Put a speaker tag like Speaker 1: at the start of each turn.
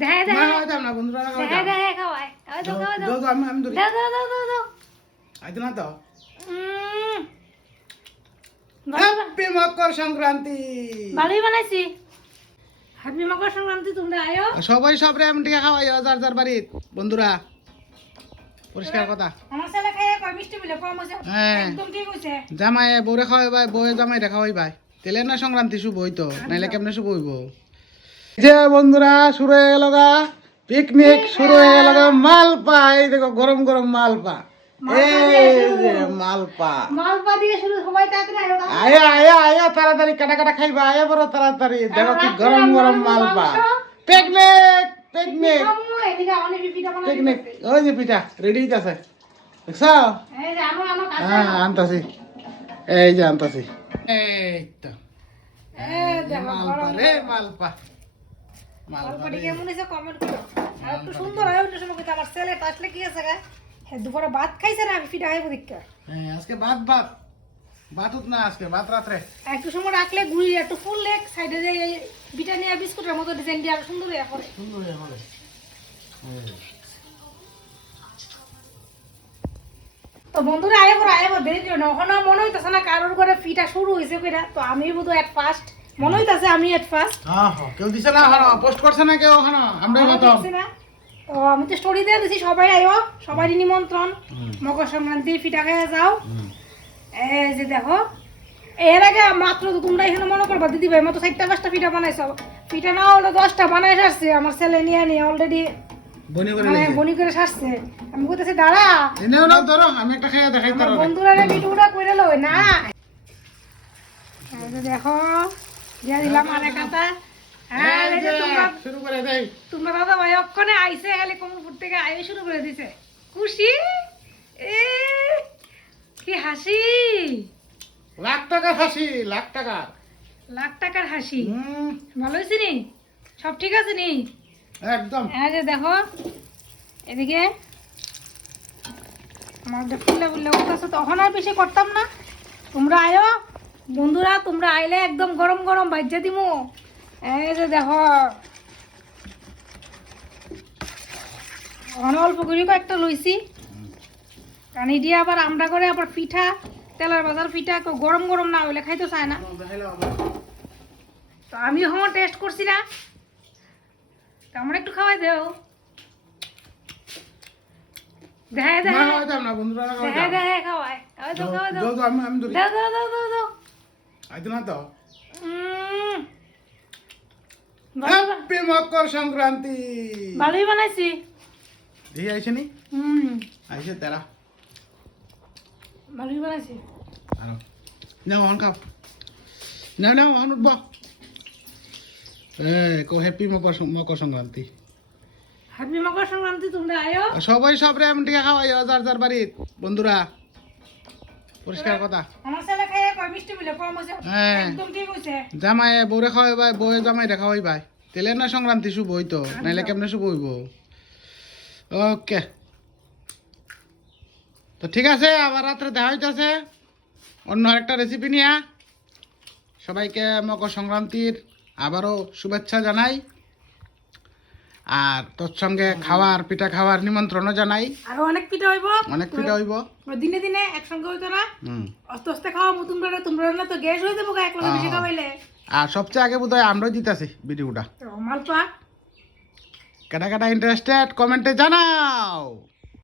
Speaker 1: না
Speaker 2: দেখাই
Speaker 1: খাওয়াইতাম না বন্ধুরা না
Speaker 2: দেখাই
Speaker 1: খাওয়াইতাম
Speaker 2: দেখাই খাওয়াই খাওয়াই খাওয়াই দাও
Speaker 1: দাও, দাও, আমি আমি ধরি।
Speaker 2: দাও দাও দাও দাও দাও।
Speaker 1: আইতে না তো?
Speaker 2: উম, ভালো বা-
Speaker 1: হ্যাপি মকর সংক্রান্তি।
Speaker 2: ভালোই বানাইছি। হ্যাপি মকর সংক্রান্তি তোমরা আয়ো।
Speaker 1: সবাই সব রেম টিকা খাওয়াই যার যার বন্ধুরা পরিষ্কার কথা।
Speaker 2: আমার ছেলে খাইয়ে কয় মিষ্টি বলে কম হয়েছে
Speaker 1: হ্যাঁ।
Speaker 2: একদম ঠিক হয়েছে
Speaker 1: জামাই বউরে খাওয়াই ভাই বউয়ে জামাই রে খাওয়াই ভাই। তেলের না সংক্রান্তি শুভ হইতো নাইলে কেমনে শুভ হইব? যে বন্ধুরা শুরু হয়ে গেল গা। পিকনিক শুরু হয়ে গেল গা। মালপা এই দেখো গরম গরম মালপা। মালপা
Speaker 2: মালপা। দিয়ে শুরু সবাই আয়া
Speaker 1: আয়া আয়া তাড়াতাড়ি কাটা কাটা খাইবা আয়া বড় তাড়াতাড়ি। দেখো কি গরম গরম মালপা। পিকনিক ওই যে পিঠা রেডি আছে দেখছ? হ্যাঁ আনতাছি। এই যে আনতাছি। এই তো। মালপা রে মালপা।
Speaker 2: কেমন হয়েছে কমেন্ট করো। আর একটু সুন্দর হয় সময় কিন্তু আমার ছেলে আসলে কি আছে গা? হ্যাঁ দুপুরে ভাত খাইছে না আমি দীক্ষা
Speaker 1: হ্যাঁ আজকে ভাত ভাত। ভাতত না আজকে ভাত রাত্রে।
Speaker 2: একটু সময় রাখলে গুড়ি একটু ফুল লেগ সাইডে যে বিস্কুটের মতো ডিজাইন দিয়ে আরও সুন্দর হয়ে করে
Speaker 1: সুন্দর হয়ে
Speaker 2: তো বন্ধুরা আয় পর দেরি না। ওখানে মনে হইতেছে না কারোর ঘরে ফিটা শুরু হয়েছে তো আমি বোধ এট ফার্স্ট মনে হইতাছে আমি এট ফার্স্ট
Speaker 1: হ্যাঁ হ্যাঁ কেউ দিছে না ওখানে পোস্ট করছে না কেউ ওখানে আমরা মতো
Speaker 2: দেখছি না। তো আমি তো স্টোরি দিয়ে দিছি সবাই আয়ো সবারই নিমন্ত্রণ। মকর সংক্রান্তি পিঠা খেয়ে যাও। এই যে দেখো এর আগে মাত্র তোমরা এখানে মনে করবা দিদি ভাই মতো চারটা পাঁচটা পিঠা বানাইছো। পিঠা না হলো দশটা বানাই সারছে আমার ছেলে নিয়ে নিয়ে অলরেডি
Speaker 1: বনি করে
Speaker 2: মানে বনি করে সারছে। আমি বলতেছি দাঁড়া।
Speaker 1: এনেও না ধরো আমি একটা খেয়ে দেখাই
Speaker 2: বন্ধুরা ভিডিওটা করে লই না। দেখো দিয়া দিলাম আরে কাটা হ্যাঁ এই যে তোমরা
Speaker 1: শুরু করে দেই।
Speaker 2: তোমরা দাদা ভাই অক্ষণে আইসে খালি কমলপুর থেকে আইয়ে শুরু করে দিছে। খুশি? এ কি হাসি?
Speaker 1: লাখ টাকা হাসি লাখ টাকা
Speaker 2: লাখ টাকার হাসি।
Speaker 1: হুম।
Speaker 2: ভালো হয়েছে নি? সব ঠিক আছে নি?
Speaker 1: একদম।
Speaker 2: হ্যাঁ যে দেখো এদিকে আমার ফুলে ফুলে উঠতেছে তখন আর বেশি করতাম না। তোমরা আয়ো। বন্ধুরা তোমরা আইলে একদম গরম গরম বাজ্যা দিমু এই যে দেখো অল্প করে কয়েকটা লইছি কানি দিয়ে আবার আমরা করে আবার পিঠা তেলের বাজার পিঠা গরম গরম না হইলে খাইতে চায় না তো আমি হমো টেস্ট করছি না তো আমরা একটু খাওয়াই দেও
Speaker 1: না
Speaker 2: দেখাই
Speaker 1: খাওয়াইতাম
Speaker 2: দেখাই খাওয়াই খাওয়াই দাও খাওয়াই দাও
Speaker 1: দাও, দাও, আইতে না তো? হ্যাপি মকর সংক্রান্তি!
Speaker 2: ভালোই বানাইছি।
Speaker 1: দেখি আইছে নি?
Speaker 2: হুম।
Speaker 1: আইছে তেরা
Speaker 2: ভালোই বানাইছি।
Speaker 1: আরও। নাও অন খাও নাও নাও অন উঠব। কো হ্যাপি মকর মকর সংক্রান্তি।
Speaker 2: হ্যাপি মকর সংক্রান্তি তোমরা আয়ো।
Speaker 1: সবাই সব রেম টিকা খাওয়াই যার যার বাড়িত। বন্ধুরা। পরিষ্কার কথা।
Speaker 2: আমার ছেলে খাইয়ে কয় মিষ্টি বলে কম হয়েছে
Speaker 1: হ্যাঁ।
Speaker 2: একদম ঠিক হয়েছে
Speaker 1: জামাই বউরে খাওয়াই ভাই বউয়ে জামাই রে খাওয়াই ভাই তেলের না সংক্রান্তি শুভ হইতো নাইলে কেমনে শুভ হইব? ওকে তো ঠিক আছে আবার রাত্রে দেখা হইতেছে। অন্য আরেকটা রেসিপি নিয়ে। সবাইকে মকর সংক্রান্তির আবারও শুভেচ্ছা জানাই। আর তোর সঙ্গে খাওয়ার পিঠা খাওয়ার নিমন্ত্রণও জানাই।
Speaker 2: আরও অনেক পিঠা হইব।
Speaker 1: অনেক পিঠা হইব।
Speaker 2: দিনে দিনে একসঙ্গে হইতো না। আস্তে আস্তে খাওয়া মতন করে তোমরা না তো গ্যাস হয়ে যাব এক লগে বেশি খাওয়াইলে।
Speaker 1: আর সবচেয়ে আগে বোধহয় আমরাই দিতেছি ভিডিওটা।
Speaker 2: মালপা
Speaker 1: কেটা কাটা ইন্টারেস্টেড কমেন্টে জানাও।